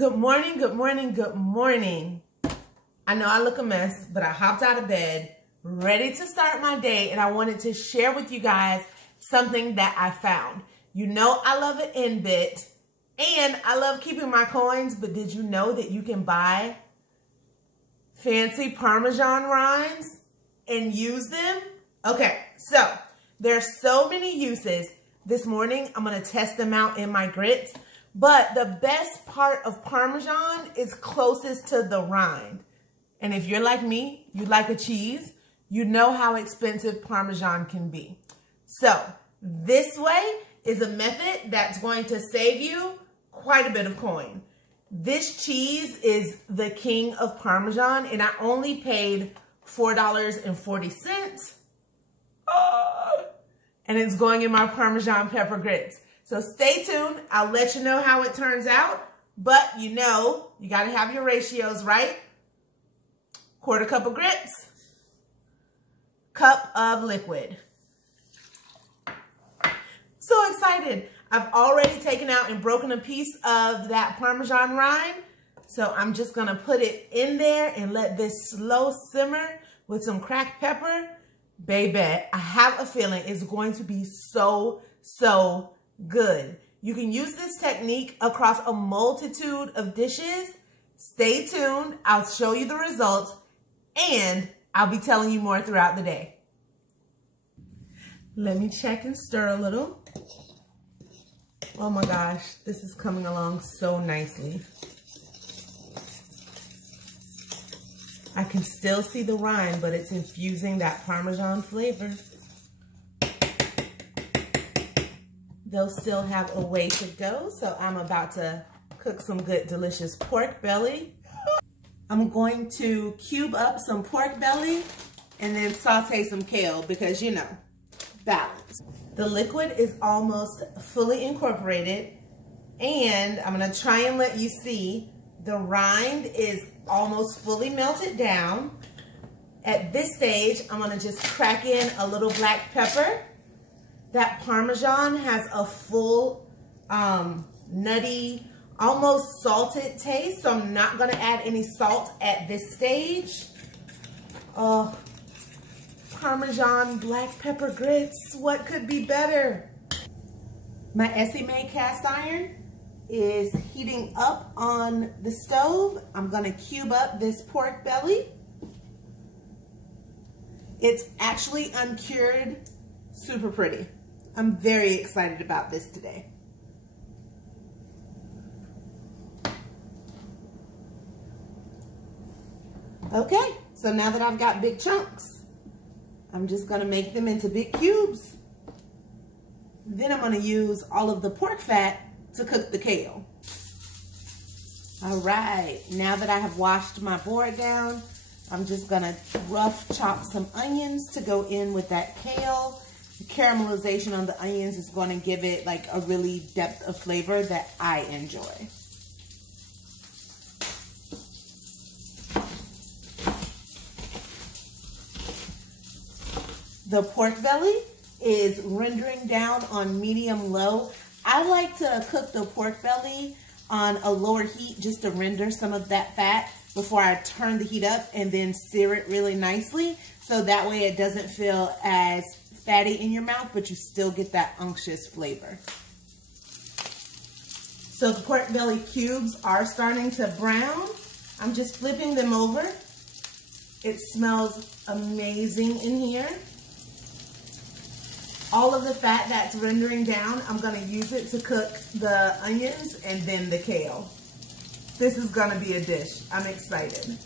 Good morning, good morning, good morning. I know I look a mess, but I hopped out of bed, ready to start my day, and I wanted to share with you guys something that I found. You know I love an in bit, and I love keeping my coins, but did you know that you can buy fancy Parmesan rinds and use them? Okay, so there's so many uses. This morning, I'm going to test them out in my grits. But the best part of Parmesan is closest to the rind. And if you're like me, you like a cheese, you know how expensive Parmesan can be. So this way is a method that's going to save you quite a bit of coin. This cheese is the king of Parmesan, and I only paid $4.40. And it's going in my Parmesan pepper grits. So stay tuned. I'll let you know how it turns out. But you know, you got to have your ratios right. Quarter cup of grits, cup of liquid. So excited. I've already taken out and broken a piece of that Parmesan rind. So I'm just going to put it in there and let this slow simmer with some cracked pepper. Baby, I have a feeling it's going to be so good. You can use this technique across a multitude of dishes. Stay tuned. I'll show you the results and I'll be telling you more throughout the day. Let me check and stir a little. Oh my gosh, this is coming along so nicely. I can still see the rind, but it's infusing that Parmesan flavor. They'll still have a way to go, so I'm about to cook some good, delicious pork belly. I'm going to cube up some pork belly and then saute some kale because, you know, balance. The liquid is almost fully incorporated, and I'm going to try and let you see the rind is almost fully melted down. At this stage, I'm going to just crack in a little black pepper. That Parmesan has a full, nutty, almost salted taste, so I'm not going to add any salt at this stage. Oh, Parmesan black pepper grits, what could be better? My Essie-made cast iron is heating up on the stove. I'm going to cube up this pork belly. It's actually uncured, super pretty. I'm very excited about this today. Okay, so now that I've got big chunks, I'm just gonna make them into big cubes. Then I'm gonna use all of the pork fat to cook the kale. All right, now that I have washed my board down, I'm just gonna rough chop some onions to go in with that kale. The caramelization on the onions is going to give it like a really depth of flavor that I enjoy. The pork belly is rendering down on medium-low. I like to cook the pork belly on a lower heat just to render some of that fat before I turn the heat up and then sear it really nicely. So that way it doesn't feel as fatty in your mouth, but you still get that unctuous flavor. So the pork belly cubes are starting to brown. I'm just flipping them over. It smells amazing in here. All of the fat that's rendering down, I'm going to use it to cook the onions and then the kale. This is going to be a dish. I'm excited.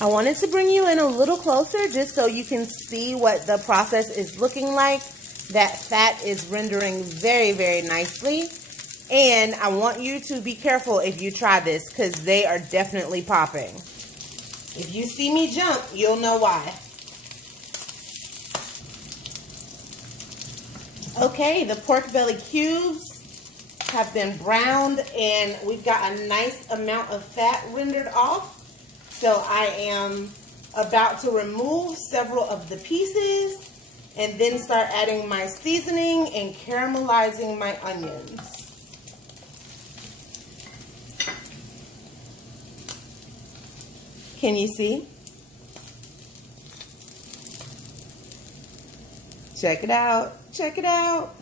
I wanted to bring you in a little closer just so you can see what the process is looking like. That fat is rendering very nicely. And I want you to be careful if you try this because they are definitely popping. If you see me jump, you'll know why. Okay, the pork belly cubes have been browned and we've got a nice amount of fat rendered off. So I am about to remove several of the pieces and then start adding my seasoning and caramelizing my onions. Can you see? Check it out. Check it out.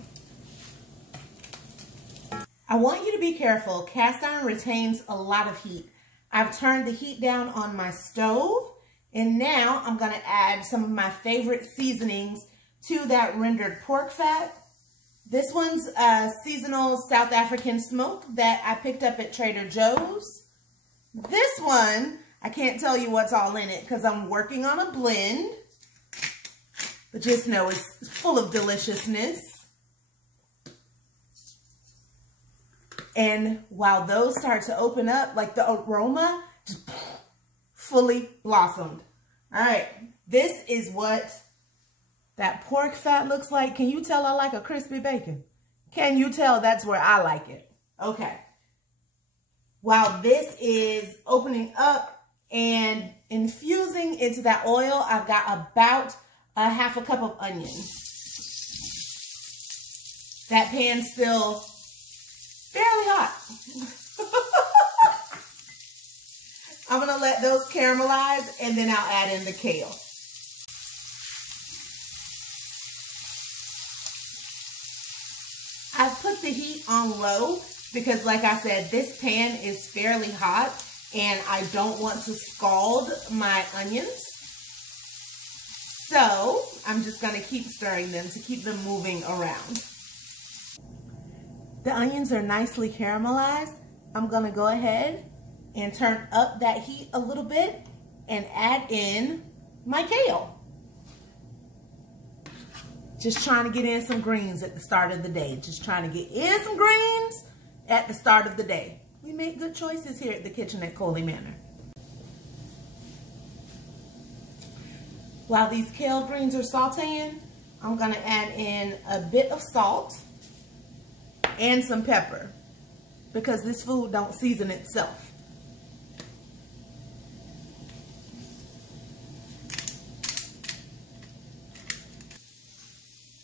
I want you to be careful. Cast iron retains a lot of heat. I've turned the heat down on my stove, and now I'm going to add some of my favorite seasonings to that rendered pork fat. This one's a seasonal South African smoke that I picked up at Trader Joe's. This one, I can't tell you what's all in it because I'm working on a blend. But just know it's full of deliciousness. And while those start to open up, like the aroma just fully blossomed. All right, this is what that pork fat looks like. Can you tell I like a crispy bacon? Can you tell that's where I like it? Okay. While this is opening up and infusing into that oil, I've got about a half a cup of onion. That pan's still fairly hot. I'm gonna let those caramelize and then I'll add in the kale. I've put the heat on low because, like I said, this pan is fairly hot and I don't want to scald my onions. So I'm just gonna keep stirring them to keep them moving around. The onions are nicely caramelized. I'm gonna go ahead and turn up that heat a little bit and add in my kale. Just trying to get in some greens at the start of the day. Just trying to get in some greens at the start of the day. We make good choices here at the kitchen at Coley Manor. While these kale greens are sauteing, I'm gonna add in a bit of salt and some pepper because this food don't season itself.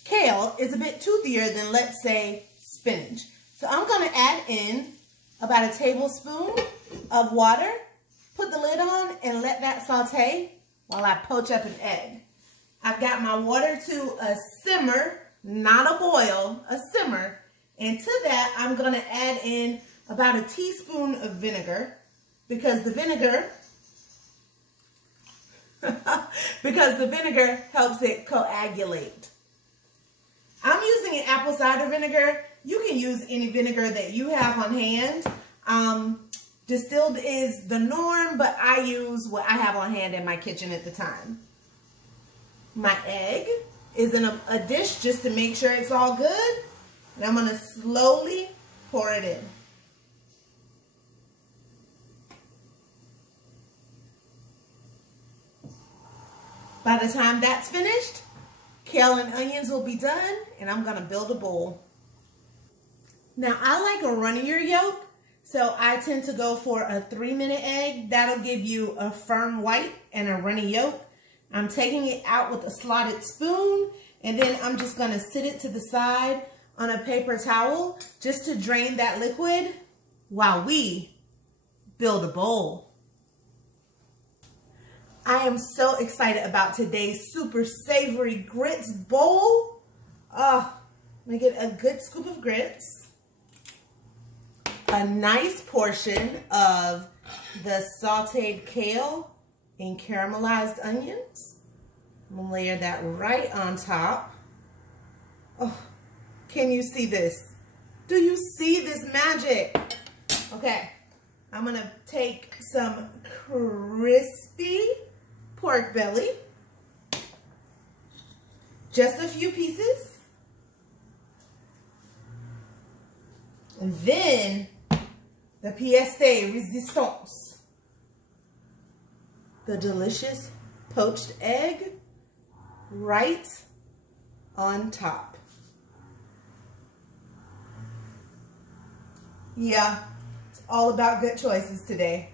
Kale is a bit toothier than, let's say, spinach. So I'm gonna add in about a tablespoon of water, put the lid on and let that saute while I poach up an egg. I've got my water to a simmer, not a boil, a simmer. And to that, I'm gonna add in about a teaspoon of vinegar because the vinegar helps it coagulate. I'm using an apple cider vinegar. You can use any vinegar that you have on hand. Distilled is the norm, but I use what I have on hand in my kitchen at the time. My egg is in a dish just to make sure it's all good. And I'm gonna slowly pour it in. By the time that's finished, kale and onions will be done, and I'm gonna build a bowl. Now, I like a runnier yolk, so I tend to go for a 3-minute egg. That'll give you a firm white and a runny yolk. I'm taking it out with a slotted spoon, and then I'm just gonna sit it to the side on a paper towel just to drain that liquid while we build a bowl. I am so excited about today's super savory grits bowl. I'm gonna get a good scoop of grits, a nice portion of the sauteed kale and caramelized onions. I'm gonna layer that right on top. Oh, can you see this? Do you see this magic? Okay, I'm gonna take some crispy pork belly, just a few pieces, and then the pièce de résistance, the delicious poached egg right on top. Yeah, it's all about good choices today.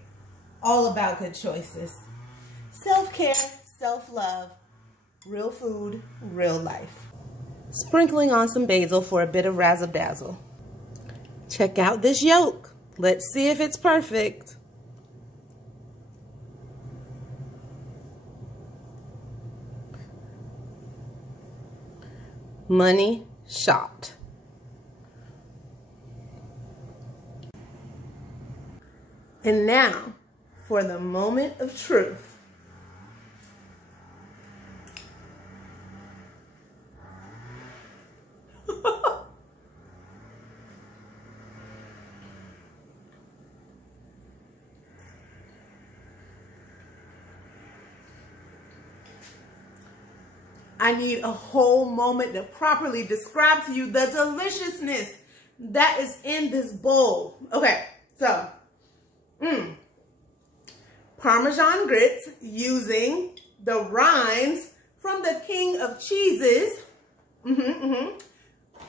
All about good choices. Self-care, self-love, real food, real life. Sprinkling on some basil for a bit of razzle-dazzle. Check out this yolk. Let's see if it's perfect. money shot. And now for the moment of truth. I need a whole moment to properly describe to you the deliciousness that is in this bowl. Okay, so, Parmesan grits using the rinds from the king of cheeses.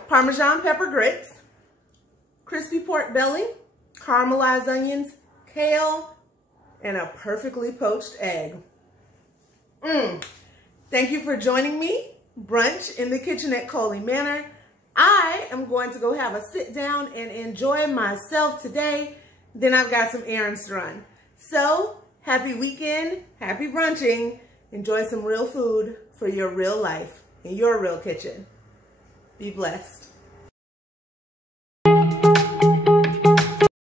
Parmesan pepper grits, crispy pork belly, caramelized onions, kale, and a perfectly poached egg. Thank you for joining me, brunch in the kitchen at Coley Manor. I am going to go have a sit down and enjoy myself today. Then I've got some errands to run. So, happy weekend, happy brunching. Enjoy some real food for your real life in your real kitchen. Be blessed.